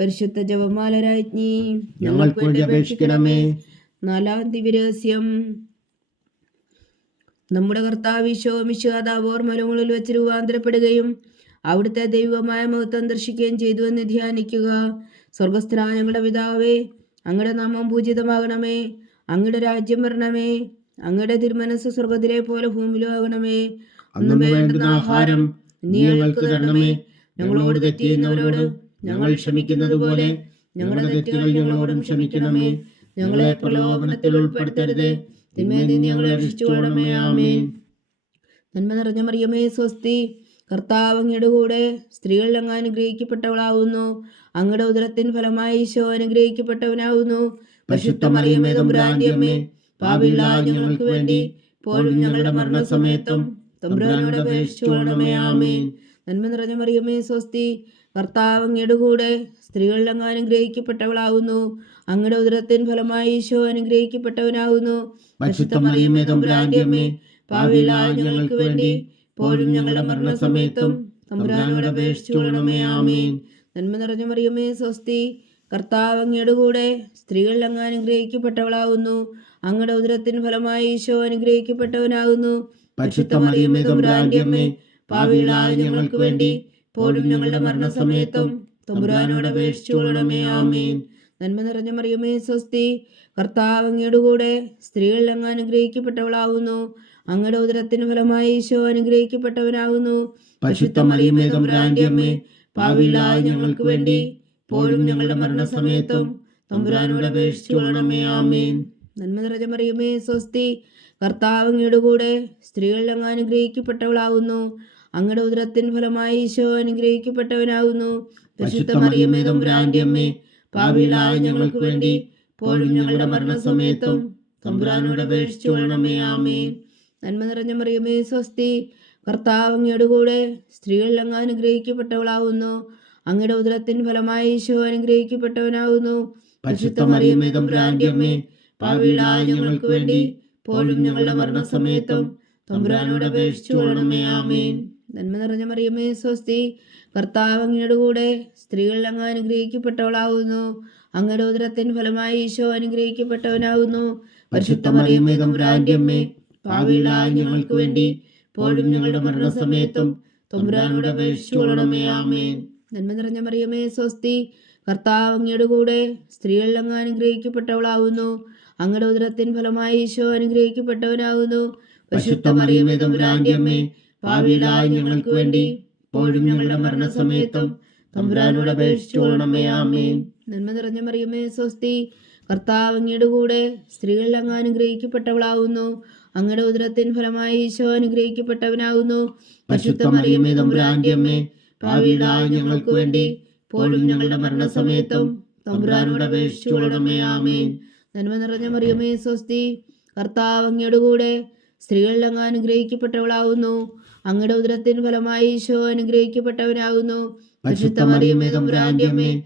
പരിശുദ്ധ ജപമാല രാജ്ഞി ഞങ്ങൾക്ക് വേണ്ടി അപേക്ഷിക്കണമേ. നാലാം ദിവ്യരഹസ്യം. നമ്മുടെ കർത്താവിശോ മിശുഹാദാവോർ മലമുകളിൽ വെച്ച് രൂപാന്തരപ്പെടുകയും അവിടുത്തെ ദൈവമായ മഹത്വം ദർശിക്കുകയും ചെയ്തുവെന്ന് ധ്യാനിക്കുക. സ്വർഗസ്ഥനായ ഞങ്ങളുടെ പിതാവേ അങ്ങയുടെ നാമം പൂജിതമാകണമേ അങ്ങയുടെ രാജ്യം വരണമേ അങ്ങയുടെ തിരുമനസ് സ്വർഗത്തിലെ പോലെ ഭൂമിയിലും ആകണമേ. അന്നും വേണ്ടുന്ന ആഹാരം നീ ഞങ്ങൾക്ക് തരണമേ. ഞങ്ങളോട് തെറ്റിയുന്നവരോട് ഞങ്ങൾ ക്ഷമിക്കുന്നത് പോലെ ഞങ്ങളുടെ തെറ്റുകൾ ഞങ്ങളോടും ക്ഷമിക്കണമേ. ഞങ്ങളെ പ്രലോഭനത്തിൽ ഉൾപ്പെടുത്തരുത്. നിന്ന് ഞങ്ങളെ രക്ഷിച്ചുകൊള്ളണമേ ആമേൻ. നന്മ നിറഞ്ഞ മറിയമേ സ്വസ്തി. കർത്താവ് അങ്ങയുടെ കൂടെ സ്ത്രീകൾ അങ്ങ് അനുഗ്രഹിക്കപ്പെട്ടവളാവുന്നു. അങ്ങയുടെ ഉദരത്തിൻ ഫലമായി ഈശോ അനുഗ്രഹിക്കപ്പെട്ടവനാവുന്നു. പരിശുദ്ധ മറിയമേ തമ്പുരാന്റെ അമ്മേ ഞങ്ങൾക്ക് വേണ്ടി ഇപ്പോഴും ഞങ്ങളുടെ മരണസമയത്തും തമ്പുരാനോട് അപേക്ഷിച്ചുകൊള്ളണമേ ആമേൻ നന്മ നിറഞ്ഞ മറിയമേ സ്വസ്തി. കർത്താവ് അങ്ങയുടെ കൂടെ സ്ത്രീകൾ അങ്ങ് അനുഗ്രഹിക്കപ്പെട്ടവളാവുന്നു. അങ്ങയുടെ ഉദരത്തിൻ ഫലമായി ഈശോ അനുഗ്രഹിക്കപ്പെട്ടവനാകുന്നു ഞങ്ങൾക്ക് വേണ്ടി പോലും ഞങ്ങളുടെ മരണസമയത്തും തമ്പുരാനോട് അപേക്ഷിച്ചുകൊള്ളണമേ ആമേൻ. നന്മ നിറഞ്ഞ മറിയമേ സ്വസ്തി. കർത്താവ് അങ്ങയുടെ കൂടെ സ്ത്രീകൾ അങ്ങ് അനുഗ്രഹിക്കപ്പെട്ടവളാവുന്നു. അങ്ങയുടെ ഉദരത്തിൻ ഫലമായി ഈശോ അനുഗ്രഹിക്കപ്പെട്ടവനാകുന്നു പരിശുദ്ധ മറിയമേ തമ്പുരാന്റെ അമ്മേ പാപികളായ ഞങ്ങൾക്ക് വേണ്ടി ഇപ്പോഴും ഞങ്ങളുടെ മരണസമയത്തും തമ്പുരാനോട് അപേക്ഷിച്ചുകൊള്ളണമേ ആമേൻ. നന്മ നിറഞ്ഞ മറിയമേ സ്വസ്തി. കർത്താവ് അങ്ങയുടെ കൂടെ സ്ത്രീകൾ അങ്ങ് അനുഗ്രഹിക്കപ്പെട്ടവളാവുന്നു. അങ്ങയുടെ ഉദരത്തിന് ഫലമായി ഈശോ അനുഗ്രഹിക്കപ്പെട്ടവനാകുന്നു പരിശുദ്ധ മറിയമേ തമ്പുരാന്റെ അമ്മേ ഞങ്ങൾക്ക് വേണ്ടി പോലും ഞങ്ങളുടെ മരണസമയത്തും തമ്പുരാനോട് അപേക്ഷിച്ചുകൊള്ളണമേ ആമേൻ. നന്മ നിറഞ്ഞ മറിയമേ സ്വസ്തി. കർത്താവ് അങ്ങയുടെ കൂടെ സ്ത്രീകൾ അങ്ങ് അനുഗ്രഹിക്കപ്പെട്ടവളാവുന്നു. അങ്ങയുടെ ഉദരത്തിൻ ഫലമായി ഈശോ അനുഗ്രഹിക്കപ്പെട്ടവനാകുന്നു. പരിശുദ്ധ മറിയമേ തമ്പുരാന്റെ അമ്മേ പാപികളായ ഞങ്ങൾക്ക് വേണ്ടി ഇപ്പോഴും ഞങ്ങളുടെ മരണസമയത്തും തമ്പുരാനോട് അപേക്ഷിച്ചുകൊള്ളണമേ ആമേൻ. നന്മ നിറഞ്ഞ മറിയമേ സ്വസ്തി കർത്താവ് അങ്ങയുടെ കൂടെ സ്ത്രീകൾ അങ്ങ് അനുഗ്രഹിക്കപ്പെട്ടവളാവുന്നു. അങ്ങയുടെ ഉദരത്തിൻ ഫലമായി ഈശോ അനുഗ്രഹിക്കപ്പെട്ടവനാകുന്നു പരിശുദ്ധ മറിയമേ തമ്പുരാന്റെ അമ്മേ പാപികളായ ഞങ്ങൾക്ക് വേണ്ടി പോലും ഞങ്ങളുടെ മരണസമയത്തും തമ്പുരാനോട് അപേക്ഷിച്ചുകൊള്ളണമേ ആമേൻ. നന്മ നിറഞ്ഞ മറിയമേ സ്വസ്തി. കർത്താവ് അങ്ങയുടെ കൂടെ സ്ത്രീകൾ അങ്ങ് അനുഗ്രഹിക്കപ്പെട്ടവളാവുന്നു. അങ്ങയുടെ ഉദരത്തിൻ ഫലമായി ഈശോ അനുഗ്രഹിക്കപ്പെട്ടവനാകുന്നു പരിശുദ്ധ മറിയമേ തമ്പുരാന്റെ അമ്മേ പാപികളായ ഞങ്ങൾക്ക് വേണ്ടി പോഴും ഞങ്ങളുടെ മരണസമയത്തും തമ്പുരാനോട് അപേക്ഷിച്ചുകൊള്ളണമേ ആമേൻ. നന്മ നിറഞ്ഞ മറിയമേ സ്വസ്തി. കർത്താവ് അങ്ങയുടെ കൂടെ സ്ത്രീകൾ അങ്ങ് അനുഗ്രഹിക്കപ്പെട്ടവളാവുന്നു. അങ്ങയുടെ ഉദരത്തിൻ ഫലമായി ഈശോ അനുഗ്രഹിക്കപ്പെട്ടവനാകുന്നു പരിശുദ്ധ മറിയമേ തമ്പുരാന്റെ പാപികളായ ഞങ്ങൾക്ക് വേണ്ടി ഇപ്പോഴും ഞങ്ങളുടെ മരണസമയത്തും തമ്പുരാനോട് അപേക്ഷിച്ചോണമേ ആമേൻ. നന്മ നിറഞ്ഞ മറിയമേ സ്വസ്തി. കർത്താവ് അങ്ങയുടെ കൂടെ സ്ത്രീകളിൽ അങ്ങ് അനുഗ്രഹിക്കപ്പെട്ടവളാവുന്നു. അങ്ങയുടെ ഉദരത്തിൻ ഫലമായി ഈശോ അനുഗ്രഹിക്കപ്പെട്ടവനാകുന്നു മറിയമേ തമ്പുരാന്റെ അമ്മേ ഭാവിയിലായി ഞങ്ങൾക്ക് വേണ്ടി ഇപ്പോഴും ഞങ്ങളുടെ മരണസമയത്തും തമ്പുരാനോട് അപേക്ഷിച്ചോളണമേ ആമേൻ. നന്മ നിറഞ്ഞ മറിയമേ സ്വസ്തി. കർത്താവ് അങ്ങയുടെ കൂടെ സ്ത്രീകളിൽ അങ്ങ് അനുഗ്രഹിക്കപ്പെട്ടവളാവുന്നു. അങ്ങയുടെ ഉദരത്തിൻ ഫലമായി ഈശോ അനുഗ്രഹിക്കപ്പെട്ടവനാകുന്നു. തമ്പുരാന്റെ അമ്മേ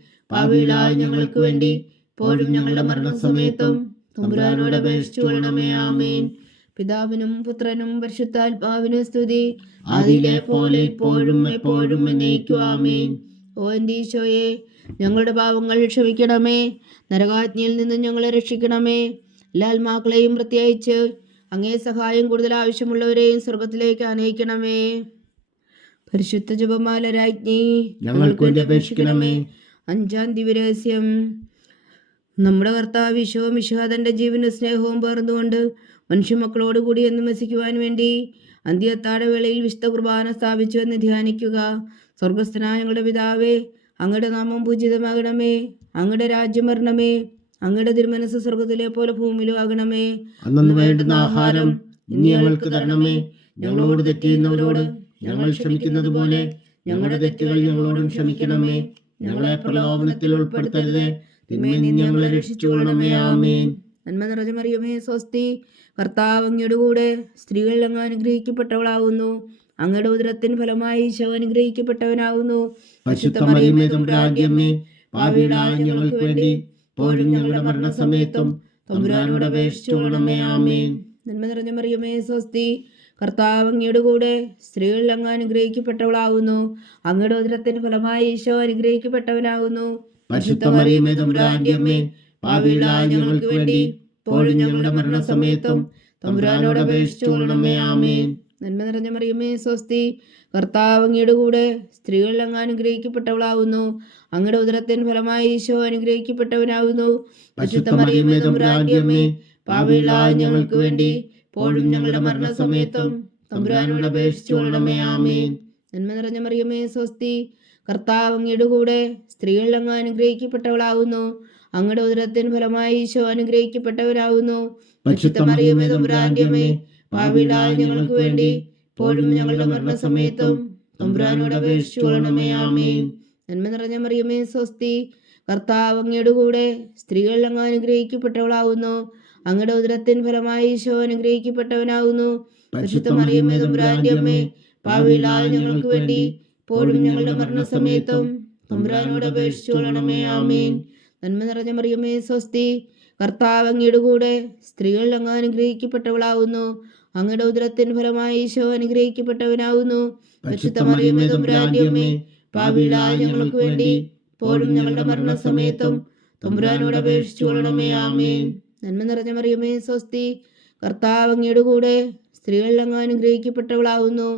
ഞങ്ങൾക്ക് വേണ്ടി ഇപ്പോഴും ഞങ്ങളുടെ മരണസമയത്തും തമ്പുരാനോട് ആമേൻ. പിതാവിനും പുത്രനും പരിശുദ്ധാത്മാവിനും സ്തുതി. അതിലെ പോലെ ഇപ്പോഴും എപ്പോഴും എന്നേക്കും ആമേൻ. ഓ എന്തീശോയെ ഈശോയെ ഞങ്ങളുടെ പാവങ്ങൾ ക്ഷമിക്കണമേ. നരകാജ്ഞയിൽ നിന്ന് ഞങ്ങളെ രക്ഷിക്കണമേ. എല്ലാ ആത്മാക്കളെയും പ്രത്യേകിച്ച് അങ്ങേ സഹായം കൂടുതൽ ആവശ്യമുള്ളവരെയും സ്വർഗത്തിലേക്ക് അനയിക്കണമേ. പരിശുദ്ധ ജപമാല രാജ്ഞി ഞങ്ങൾക്ക് വേണ്ടി അപേക്ഷിക്കണമേ. അഞ്ചാം ദിവരഹസ്യം നമ്മുടെ കർത്താവ് വിശ്വവും വിശ്വാദന്റെ ജീവനും സ്നേഹവും പകർന്നുകൊണ്ട് മനുഷ്യമക്കളോട് കൂടി എന്ന് വസിക്കുവാൻ വേണ്ടി അന്ത്യത്താഴവേളയിൽ വിശുദ്ധ കുർബാന സ്ഥാപിച്ചു എന്ന് ധ്യാനിക്കുക. സ്വർഗസ്ഥനായ ഞങ്ങളുടെ പിതാവേ അങ്ങയുടെ നാമം പൂജിതമാകണമേ. അങ്ങയുടെ രാജ്യം വരണമേ. അങ്ങയുടെ തിരുമനസ് സ്വർഗത്തിലെ പോലെ ഭൂമിയിലും ആകണമേ. അന്നു വേണ്ടുന്ന ആഹാരം ഇനി ഞങ്ങൾക്ക് തരണമേ. ഞങ്ങളോട് തെറ്റിയുന്നവരോട് ഞങ്ങൾ ക്ഷമിക്കുന്നത് പോലെ ഞങ്ങളുടെ തെറ്റുകൾ ഞങ്ങളോടും ക്ഷമിക്കണമേ. ഞങ്ങളെ പ്രലോഭനത്തിൽ ഉൾപ്പെടുത്തരുതേ. തിന്മയിൽ ഞങ്ങളെ രക്ഷിച്ചുകൊള്ളണമേ ആമേൻ. നന്മ നിറഞ്ഞ മറിയമേ സ്വസ്തി. കർത്താവ് അങ്ങയുടെ കൂടെ സ്ത്രീകൾ അങ്ങ് അനുഗ്രഹിക്കപ്പെട്ടവളാകുന്നു അങ്ങയുടെ ഉദരത്തിന് ഫലമായി ഈശോ അനുഗ്രഹിക്കപ്പെട്ടവനാകുന്നു പാപികളായ ഞങ്ങൾക്ക് വേണ്ടി ഇപ്പോഴും ഞങ്ങളുടെ മരണസമയത്തും തമ്പുരാനോട് അപേക്ഷിച്ചോണമേ ആമേൻ. നന്മ നിറഞ്ഞ മറിയമേ സ്വസ്തി. കർത്താവ് അങ്ങയുടെ കൂടെ സ്ത്രീകളിൽ അങ്ങ് അനുഗ്രഹിക്കപ്പെട്ടവളാകുന്നു അങ്ങയുടെ ഉദരത്തിന് ഫലമായി ഈശോ അനുഗ്രഹിക്കപ്പെട്ടവനാകുന്നു പരിശുദ്ധ മറിയമേ തമ്പുരാന്റെ അമ്മേ ഞങ്ങൾക്ക് വേണ്ടി ഇപ്പോഴും ഞങ്ങളുടെ മരണസമയത്തും തമ്പുരാനോട് അപേക്ഷിച്ചോണമേ ആമേൻ. നന്മ നിറഞ്ഞ മറിയമ്മേ സ്വസ്തി. കർത്താവ് അങ്ങയുടെ കൂടെ സ്ത്രീകൾ അങ്ങ് അനുഗ്രഹിക്കപ്പെട്ടവളാവുന്നു. അങ്ങയുടെ ഉദരത്തിൻ ഫലമായി ഈശോ അനുഗ്രഹിക്കപ്പെട്ടവനാവുന്നു. ഞങ്ങൾക്ക് വേണ്ടി ഇപ്പോഴും ഞങ്ങളുടെ മരണസമയത്തും തമ്പുരാനോട് അപേക്ഷിച്ചുകൊള്ളണമേ ആമേൻ. നന്മ നിറഞ്ഞ മറിയമ്മേ സ്വസ്തി. കർത്താവ് അങ്ങയുടെ കൂടെ സ്ത്രീകൾ അങ്ങ് അനുഗ്രഹിക്കപ്പെട്ടവളാവുന്നു. അങ്ങയുടെ ഉദരത്തിൻ ഫലമായി ഈശോ അനുഗ്രഹിക്കപ്പെട്ടവരാകുന്നു പരിശുദ്ധ അമ്മേ പാപികളായ ഞങ്ങൾക്ക് വേണ്ടി ഇപ്പോഴും ഞങ്ങളുടെ മരണസമയത്തും തമ്പുരാനോട് അപേക്ഷിച്ചുകൊള്ളണമേ ആമേൻ. നന്മ നിറഞ്ഞ മറിയമേ സ്വസ്തി. കർത്താവ് അങ്ങയുടെ കൂടെ സ്ത്രീകളിൽ അങ്ങ് അനുഗ്രഹിക്കപ്പെട്ടവളാവുന്നു. അങ്ങയുടെ ഉദരത്തിൻ ഫലമായി ഈശോ അനുഗ്രഹിക്കപ്പെട്ടവനാവുന്നു. പരിശുദ്ധ മറിയമേ തമ്പുരാന്റെ അമ്മേ പാപികളായ ഞങ്ങൾക്ക് വേണ്ടി ഇപ്പോഴും ഞങ്ങളുടെ മരണസമയത്തും തമ്പുരാനോട് അപേക്ഷിച്ചുകൊള്ളണമേ ആമേൻ. നന്മ നിറഞ്ഞ മറിയമേ സ്വസ്തി. കർത്താവ് അങ്ങയുടെ കൂടെ സ്ത്രീകളിൽ അങ്ങ് അനുഗ്രഹിക്കപ്പെട്ടവളാകുന്നു അങ്ങയുടെ ഉദരത്തിൻ ഫലമായി ഈശോ അനുഗ്രഹിക്കപ്പെട്ടവനാവുന്നു. പരിശുദ്ധ മറിയമേ തമ്പുരാന്റെ അമ്മേ പാപികളായ ഞങ്ങൾക്ക് വേണ്ടി ഇപ്പോഴും ഞങ്ങളുടെ മരണസമയത്തും തമ്പുരാനോട് അപേക്ഷിച്ചുകൊള്ളണമേ ആമേൻ. നന്മ നിറഞ്ഞ മറിയമേ സ്വസ്തി കർത്താവ് അങ്ങയുടെ കൂടെ സ്ത്രീകളിൽ അങ്ങ് അനുഗ്രഹിക്കപ്പെട്ടവളാകുന്നു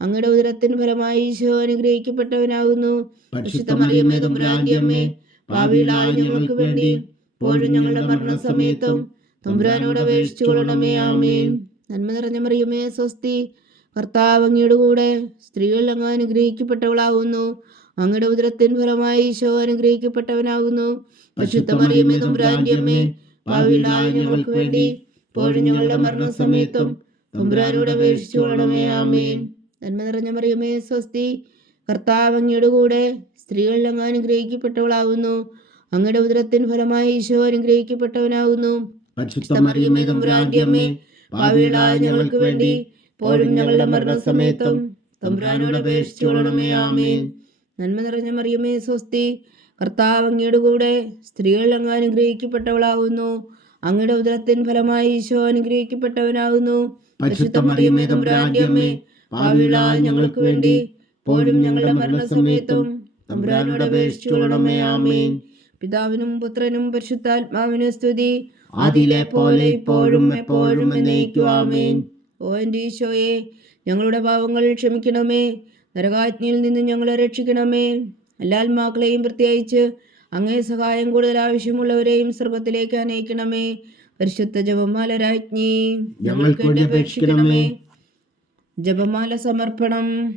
അങ്ങയുടെ ഉദരത്തിൻ ഫലമായി ഈശോ അനുഗ്രഹിക്കപ്പെട്ടവനാകുന്നു പരിശുദ്ധ മറിയമേ തമ്പുരാന്റെ അമ്മേ പാപികളായ ഞങ്ങൾക്ക് വേണ്ടി ഇപ്പോഴും ഞങ്ങളുടെ മരണസമയത്തും തമ്പുരാനോട് അപേക്ഷിച്ചുകൊള്ളണമേ ആമേൻ. നന്മ നിറഞ്ഞ മറിയുമേ സ്വസ്തി. ഭർത്താവ് അങ്ങയുടെ കൂടെ സ്ത്രീകൾ അങ്ങ് അനുഗ്രഹിക്കപ്പെട്ടവളാകുന്നു. അങ്ങയുടെ ഉദരത്തിൻ ഫലമായി ഈശോ അനുഗ്രഹിക്കപ്പെട്ടവനാകുന്നു. പരിശുദ്ധ മറിയമേ തമ്പുരാന്റെ അമ്മേ പാപികളായ ഞങ്ങൾക്ക് വേണ്ടി ഇപ്പോഴും ഞങ്ങളുടെ മരണസമയത്തും അപേക്ഷിച്ചു കൊള്ളണമേ ആമേൻ. നന്മ നിറഞ്ഞ മറിയമേ സ്വസ്തി. കർത്താവ് അങ്ങയുടെ കൂടെ സ്ത്രീകളിൽ അങ്ങ് അനുഗ്രഹിക്കപ്പെട്ടവളാകുന്നു. അങ്ങയുടെ ഉദരത്തിൻ ഫലമായി ഈശോ അനുഗ്രഹിക്കപ്പെട്ടവനാകുന്നു. പരിശുദ്ധ മറിയമേ തമ്പുരാന്റെ അമ്മേ പാപികളായ ഞങ്ങൾക്ക് വേണ്ടി പോലും ഞങ്ങളുടെ മരണസമയത്തും തമ്പുരാനോട് അപേക്ഷിച്ചോളണമേ ആമേൻ. നന്മ നിറഞ്ഞ മറിയമേ സ്വസ്തി. കർത്താവ് അങ്ങയുടെ കൂടെ സ്ത്രീകൾ അങ്ങ് അനുഗ്രഹിക്കപ്പെട്ടവളാകുന്നു അങ്ങയുടെ ഉദരത്തിൻ ഫലമായി ഈശോ അനുഗ്രഹിക്കപ്പെട്ടവനാകുന്നു പരിശുദ്ധ മറിയമേ തമ്പുരാന്റെ അമ്മേ പാപികളായ ഞങ്ങൾക്ക് വേണ്ടി പോലും ഞങ്ങളുടെ മരണസമയത്തും തമ്പുരാനോട് ആമേൻ. പിതാവിനും പുത്രനും പരിശുദ്ധാത്മാവിനും സ്തുതി. ആദിയിലെ പോലെ ഇപ്പോഴും എപ്പോഴും എന്നേക്കും ആമേൻ. ഓ എന്റെ ഈശോയെ ഞങ്ങളുടെ പാവങ്ങൾ ക്ഷമിക്കണമേ. നരകാജ്ഞയിൽ നിന്ന് ഞങ്ങളെ രക്ഷിക്കണമേ. എല്ലാ ആത്മാക്കളെയും പ്രത്യേകിച്ച് അങ്ങേ സഹായം കൂടുതൽ ആവശ്യമുള്ളവരെയും സ്വർഗത്തിലേക്ക് അനയിക്കണമേ. പരിശുദ്ധ ജപമാല രാജ്ഞി ജപമാല സമർപ്പണം.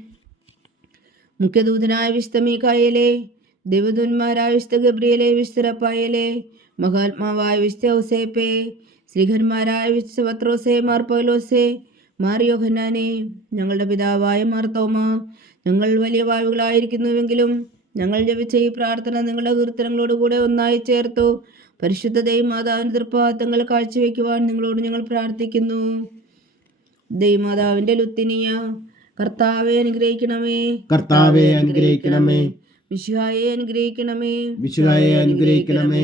മുഖ്യദൂതനായ വിശുദ്ധ മീക്കായേലെ ദേവദൂന്മാരായ വിശുദ്ധ ഗബ്രിയലെ വിശുദ്ധറപ്പായലെ മഹാത്മാവായ വിശുദ്ധ ഔസേപ്പെ ശ്രീഹന്മാരായ വിശുദ്ധ പത്രോസെ മാർ പൗലോസേ മാർ യോഹനാനെ ഞങ്ങളുടെ പിതാവായ മാർത്തോമ ഞങ്ങൾ വലിയ വായുകളായിരിക്കുന്നുവെങ്കിലും ഞങ്ങൾ ജപിച്ച ഈ പ്രാർത്ഥന നിങ്ങളുടെ കീർത്തനങ്ങളോടുകൂടെ ഒന്നായി ചേർത്തു. പരിശുദ്ധതയും മാതാവിന്റെ തൃപ്പാദത്തങ്ങൾ കാഴ്ചവെക്കുവാൻ നിങ്ങളോട് ഞങ്ങൾ പ്രാർത്ഥിക്കുന്നു. ദൈവമാതാവിന്റെ ലുത്തിനിയ കർത്താവെ അനുഗ്രഹിക്കണമേ. കർത്താവെ അനുഗ്രഹിക്കണമേ. വിശുഹായെ അനുഗ്രഹിക്കണമേ. വിശുഹായെ അനുഗ്രഹിക്കണമേ.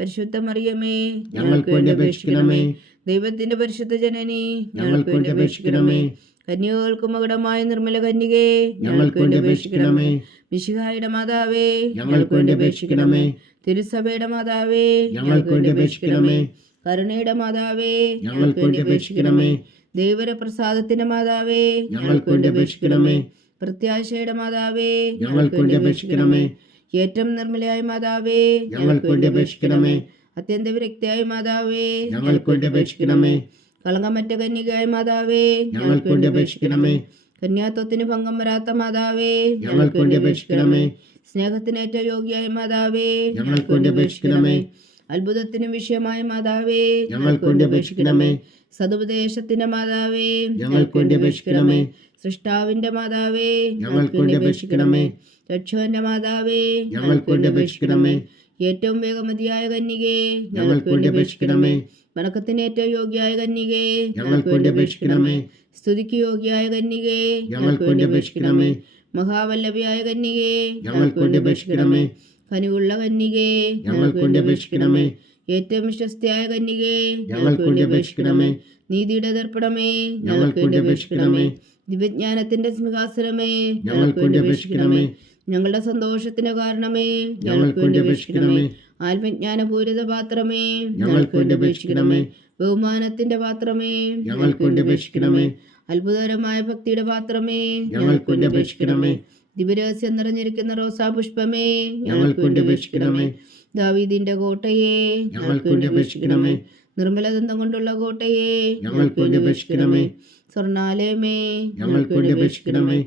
പരിശുദ്ധ മറിയമേ ഞങ്ങൾക്ക് വേണ്ടി അപേക്ഷിക്കണമേ. ദൈവത്തിന്റെ പരിശുദ്ധ ജനനി ഞങ്ങൾക്ക് വേണ്ടി അപേക്ഷിക്കണമേ. കന്യകൾക്ക് മകുടമായ നിർമ്മല കന്യകേ ഞങ്ങൾക്ക് വേണ്ടി അപേക്ഷിക്കണമേ. മിശിഹായുടെ മാതാവേ ഞങ്ങൾക്ക് വേണ്ടി അപേക്ഷിക്കണമേ. തിരുസഭയുടെ മാതാവേ ഞങ്ങൾക്ക് വേണ്ടി അപേക്ഷിക്കണമേ. കരുണയുടെ മാതാവേ ഞങ്ങൾക്ക് വേണ്ടി അപേക്ഷിക്കണമേ. ദൈവര പ്രസാദത്തിന്റെ മാതാവേ ഞങ്ങൾക്ക് വേണ്ടി അപേക്ഷിക്കണമേ. പ്രത്യാശയുടെ മാതാവേ ഞങ്ങൾക്ക് വേണ്ടി അപേക്ഷിക്കണമേ. ഏറ്റവും നിർമ്മലയായ മാതാവേ ഞങ്ങൾക്ക് വേണ്ടി അപേക്ഷിക്കണമേ. അത്യന്ത വിരക്തിയായ മാതാവേ ഞങ്ങൾക്ക് വേണ്ടി അപേക്ഷിക്കണമേ. കളങ്കമറ്റ കന്യകയായ മാതാവേ ഞങ്ങൾക്ക് വേണ്ടി അപേക്ഷിക്കണമേ. കന്യാത്വത്തിന് ഭംഗം വരാത്ത മാതാവേ ഞങ്ങൾക്ക് വേണ്ടി അപേക്ഷിക്കണമേ. സ്നേഹത്തിനേറ്റ യോഗ്യായ മാതാവേ ഞങ്ങൾക്ക് വേണ്ടി അപേക്ഷിക്കണമേ. അത്ഭുതത്തിന് വിഷയമായ മാതാവേ ഞങ്ങൾക്ക് വേണ്ടി അപേക്ഷിക്കണമേ. സതുപദേശത്തിന്റെ മാതാവേ ഞങ്ങൾക്ക് വേണ്ടി അപേക്ഷിക്കണമേ. സൃഷ്ടാവിന്റെ മാതാവേ ഞങ്ങൾക്ക് വേണ്ടി അപേക്ഷിക്കണമേ. രക്ഷകന്റെ മാതാവേ ഞങ്ങൾക്ക് വേണ്ടി അപേക്ഷിക്കണമേ ഏറ്റവും വേഗമതിയായ കന്യകേ ഞങ്ങൾക്ക് വേണ്ടി അപേക്ഷിക്കണമേ വണക്കത്തിന് ഏറ്റവും യോഗ്യായ കന്യകേ ഞങ്ങൾക്ക് വേണ്ടി അപേക്ഷിക്കണമേ സ്തുതിക്ക് യോഗ്യായ കന്യകേ ഞങ്ങൾക്ക് വേണ്ടി അപേക്ഷിക്കണമേ മഹാവല്ലഭയായ കന്യകേ ഞങ്ങൾക്ക് വേണ്ടി അപേക്ഷിക്കണമേ കനിവുള്ള കന്യകേ ഞങ്ങൾക്ക് വേണ്ടി അപേക്ഷിക്കണമേ ഏറ്റവും വിശ്വസ്തയായ കന്യകേ ഞങ്ങൾക്ക് വേണ്ടി അപേക്ഷിക്കണമേ നീതിയുടെ ദർപ്പണമേ ഞങ്ങൾക്ക് വേണ്ടി അപേക്ഷിക്കണമേ ദിവ്യജ്ഞാനത്തിന്റെ സിംഹാസനമേ ഞങ്ങൾക്ക് വേണ്ടി അപേക്ഷിക്കണമേ ഞങ്ങളുടെ സന്തോഷത്തിന് കാരണമേ ഞങ്ങൾക്ക് വേണ്ടി അപേക്ഷിക്കണമേ. ആത്മജ്ഞാനപൂരിത പാത്രമേ ഞങ്ങൾക്ക് വേണ്ടി അപേക്ഷിക്കണമേ. ബഹുമാനത്തിന്റെ പാത്രമേ ഞങ്ങൾക്ക് വേണ്ടി അപേക്ഷിക്കണമേ. അത്ഭുതകരമായ ഭക്തിയുടെ പാത്രമേ ഞങ്ങൾക്ക് വേണ്ടി അപേക്ഷിക്കണമേ. ദിവരഹസ്യം നിറഞ്ഞിരിക്കുന്ന റോസാ പുഷ്പമേ ഞങ്ങൾക്ക് വേണ്ടി അപേക്ഷിക്കണമേ. ദാവീദിന്റെ കോട്ടയെ ഞങ്ങൾക്ക് വേണ്ടി അപേക്ഷിക്കണമേ. നിർമ്മലദന്തം കൊണ്ടുള്ള കോട്ടയെ ഞങ്ങൾക്ക് വേണ്ടി അപേക്ഷിക്കണമേ. സ്വർണാലയമേ ഞങ്ങൾക്ക് വേണ്ടി അപേക്ഷിക്കണമേ.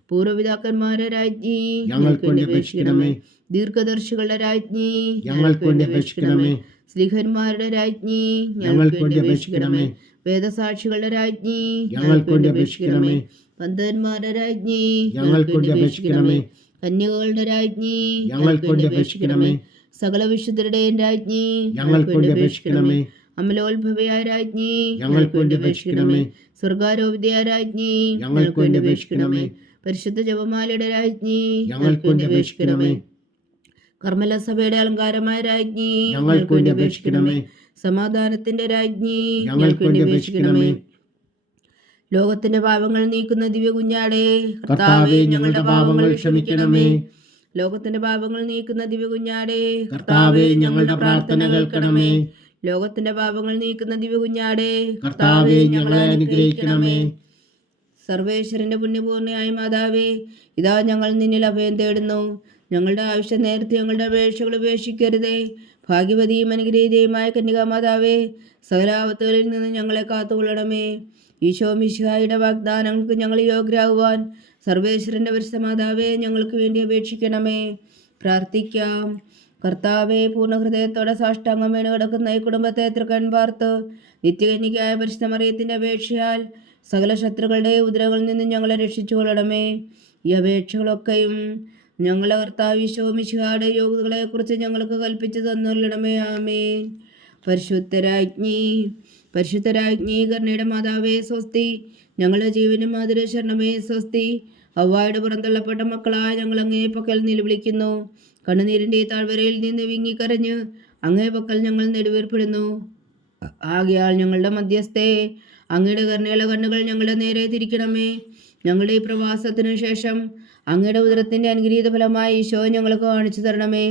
പൂർവപിതാക്കന്മാരുടെ രാജ്ഞി ഞങ്ങൾക്ക് വേണ്ടി അപേക്ഷിക്കണമേ. ദീർഘദർശികളുടെ രാജ്ഞി ഞങ്ങൾക്ക് വേണ്ടി അപേക്ഷിക്കണമേ. സ്ലിഹന്മാരുടെ രാജ്ഞി ഞങ്ങൾക്ക് വേണ്ടി അപേക്ഷിക്കണമേ. വേദസാക്ഷികളുടെ രാജ്ഞി ഞങ്ങൾക്ക് വേണ്ടി അപേക്ഷിക്കണമേ. പന്തന്മാരുടെ രാജ്ഞി ഞങ്ങൾക്ക് വേണ്ടി അപേക്ഷിക്കണമേ. കന്യകകളുടെ രാജ്ഞി ഞങ്ങൾക്ക് വേണ്ടി അപേക്ഷിക്കണമേ. സകല വിശുദ്ധരുടെയും രാജ്ഞി ഞങ്ങൾക്ക് വേണ്ടി അപേക്ഷിക്കണമേ. അമലോത്ഭവയായ രാജ്ഞി ഞങ്ങൾക്ക് വേണ്ടി അപേക്ഷിക്കണമേ. സ്വർഗാരോപിതയായ രാജ്ഞി ഞങ്ങൾക്ക് വേണ്ടി അപേക്ഷിക്കണമേ. പരിശുദ്ധ ജപമാലയുടെ രാജ്ഞി അപേക്ഷിക്കണമേ. കർമ്മല സഭയുടെ അലങ്കാരമായ രാജ്ഞി അപേക്ഷിക്കണമേ. സമാധാനത്തിന്റെ രാജ്ഞി അപേക്ഷിക്കണമേ. ലോകത്തിന്റെ പാപങ്ങൾ നീക്കുന്ന ദിവ്യ കുഞ്ഞാടേ കർത്താവേ ഞങ്ങളുടെ പാപങ്ങൾ ക്ഷമിക്കണമേ. ലോകത്തിന്റെ പാപങ്ങൾ നീക്കുന്ന ദിവ്യ കുഞ്ഞാടേ കർത്താവേ ഞങ്ങളുടെ പ്രാർത്ഥന കേൾക്കണമേ. ലോകത്തിന്റെ പാപങ്ങൾ നീക്കുന്ന ദിവ്യ കുഞ്ഞാടേ കർത്താവേ ഞങ്ങളെ അനുഗ്രഹിക്കണമേ. സർവേശ്വരന്റെ പുണ്യപൂർണയായ മാതാവേ ഇതാ ഞങ്ങൾ നിന്നിൽ അഭയം തേടുന്നു. ഞങ്ങളുടെ ആവശ്യം നേരത്തെ ഞങ്ങളുടെ അപേക്ഷകൾ ഉപേക്ഷിക്കരുതേ. ഭാഗ്യവതിയും അനുഗ്രഹീതയുമായ കന്യകാമാതാവേ സകലാപത്തുകളിൽ നിന്ന് ഞങ്ങളെ കാത്തുകൊള്ളണമേ. ഈശോ മിശിഹായുടെ വാഗ്ദാനങ്ങൾക്ക് ഞങ്ങൾ യോഗ്യരാകുവാൻ സർവേശ്വരന്റെ പരിശുദ്ധമാതാവേ ഞങ്ങൾക്ക് വേണ്ടി അപേക്ഷിക്കണമേ. പ്രാർത്ഥിക്കാം. കർത്താവെ പൂർണഹൃദയത്തോടെ സാഷ്ടാംഗം വീണ് കിടക്കുന്ന ഈ കുടുംബത്തെ തൃക്കൺ പാർത്ത് നിത്യകന്യകയായ പരിശുദ്ധമറിയത്തിന്റെ അപേക്ഷയാൽ സകല ശത്രുക്കളുടെ ഉദരകളിൽ നിന്നും ഞങ്ങളെ രക്ഷിച്ചു കൊള്ളണമേ ഈ അപേക്ഷകളൊക്കെയും ഞങ്ങളെ കർത്താവ് ശോമിശിഹാടെ യോഗ്യതകളെ കുറിച്ച് ഞങ്ങൾക്ക് കൽപ്പിച്ചു തന്നുകൊള്ളണമേ ആമേ പരിശുദ്ധരാജ്ഞി പരിശുദ്ധരാജ്ഞി കർണയുടെ മാതാവേ സ്വസ്തി. ഞങ്ങളുടെ ജീവനും മാതിര ശരണമേ സ്വസ്തി. അവ്വായുടെ പുറന്തള്ളപ്പെട്ട മക്കളായ ഞങ്ങൾ അങ്ങേ പക്കൽ നിലവിളിക്കുന്നു. കണ്ണുനീരിന്റെ താഴ്വരയിൽ നിന്ന് വിങ്ങിക്കരഞ്ഞ് അങ്ങേ പക്കൽ ഞങ്ങൾ നെടുവേർപ്പെടുന്നു. ആകയാൽ ഞങ്ങളുടെ മധ്യസ്ഥേ അങ്ങയുടെ കരുണയുള്ള കണ്ണുകൾ ഞങ്ങളുടെ നേരെ തിരിക്കണമേ. ഞങ്ങളുടെ ഈ പ്രവാസത്തിനു ശേഷം അങ്ങയുടെ ഉദരത്തിന്റെ അനുഗ്രഹീത ഫലമായി ഈശോ ഞങ്ങൾക്ക് കാണിച്ചു തരണമേ.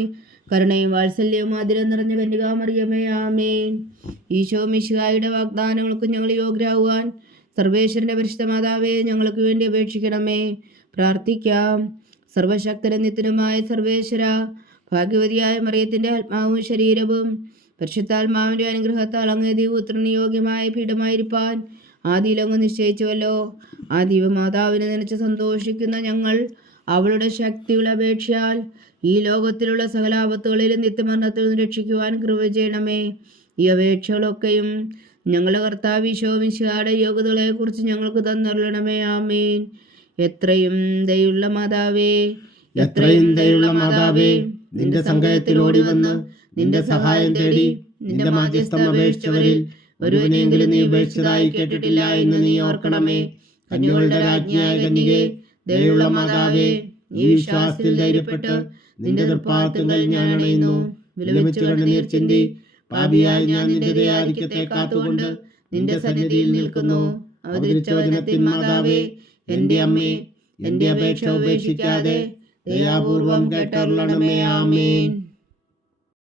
കരുണയും വാത്സല്യവും ആതിരം നിറഞ്ഞ കന്യകാമറിയമേ ആമേൻ. ഈശോ മിശിഹായുടെ വാഗ്ദാനങ്ങൾക്ക് ഞങ്ങൾ യോഗ്യരാകുവാൻ സർവേശ്വരന്റെ പരിശുദ്ധ മാതാവേ ഞങ്ങൾക്ക് വേണ്ടി അപേക്ഷിക്കണമേ. പ്രാർത്ഥിക്കാം. സർവശക്തരനിത്തനുമായ സർവേശ്വര ഭാഗ്യവതിയായ മറിയത്തിന്റെ ആത്മാവും ശരീരവും പരിശുദ്ധാത്മാവിന്റെ അനുഗ്രഹത്താൽ അങ്ങേ ദൈവപുത്രന് യോഗ്യമായ പീഠമായിരിക്കാൻ ആദിയിലങ്ങ് നിശ്ചയിച്ചുവല്ലോ. ആ ദൈവമാതാവിനെ നനച്ച് സന്തോഷിക്കുന്ന ഞങ്ങൾ അവളുടെ ശക്തിയുടെ അപേക്ഷയാൽ ഈ ലോകത്തിലുള്ള സകലാപത്തുകളിലും നിത്യമരണത്തിൽ നിന്ന് രക്ഷിക്കുവാൻ കൃപ ചെയ്യണമേ. ഈ അപേക്ഷകളൊക്കെയും ഞങ്ങളുടെ കർത്താവ് ശോഭിശയുടെ യോഗ്യതകളെ കുറിച്ച് ഞങ്ങൾക്ക് തന്നറിയണമേ ആമീൻ. എത്രയും ദയുള്ള മാതാവേ എത്രയും ദയുള്ള മാതാവേ നിന്റെ സങ്കേതത്തിൽ ഓടി വന്ന് നിന്റെ സഹായം തേടി നിന്റെ മാധ്യസ്ഥം അപേക്ഷിച്ചവരിൽ ഒരുവനെങ്കിലും നീ ഉപേക്ഷിച്ചതായി കേട്ടിട്ടില്ല എന്ന് നീ ഓർക്കണമേ. കന്യകളുടെ രാജ്ഞിയായ കന്യകെ ദയുള്ള മാതാവേ ഈ വിശ്വാസത്തിൽ ധൈര്യപ്പെട്ട് നിന്റെ തൃപ്പാത്തുകൾ ഞാൻ അണയുന്നു. വിലപിച്ചു നീർ ചിന്തി പാപിയായി ഞാൻ നിന്റെ ദയാധിക്യത്തെ കാത്തുകൊണ്ട് നിന്റെ സന്നിധിയിൽ നിൽക്കുന്നു. അവതരിച്ച വചനത്തിൻ മാതാവേ എന്റെ അമ്മേ എന്റെ അപേക്ഷ ഉപേക്ഷിക്കാതെ ദയാപൂർവം കേട്ടരുളണമേ ആമേൻ.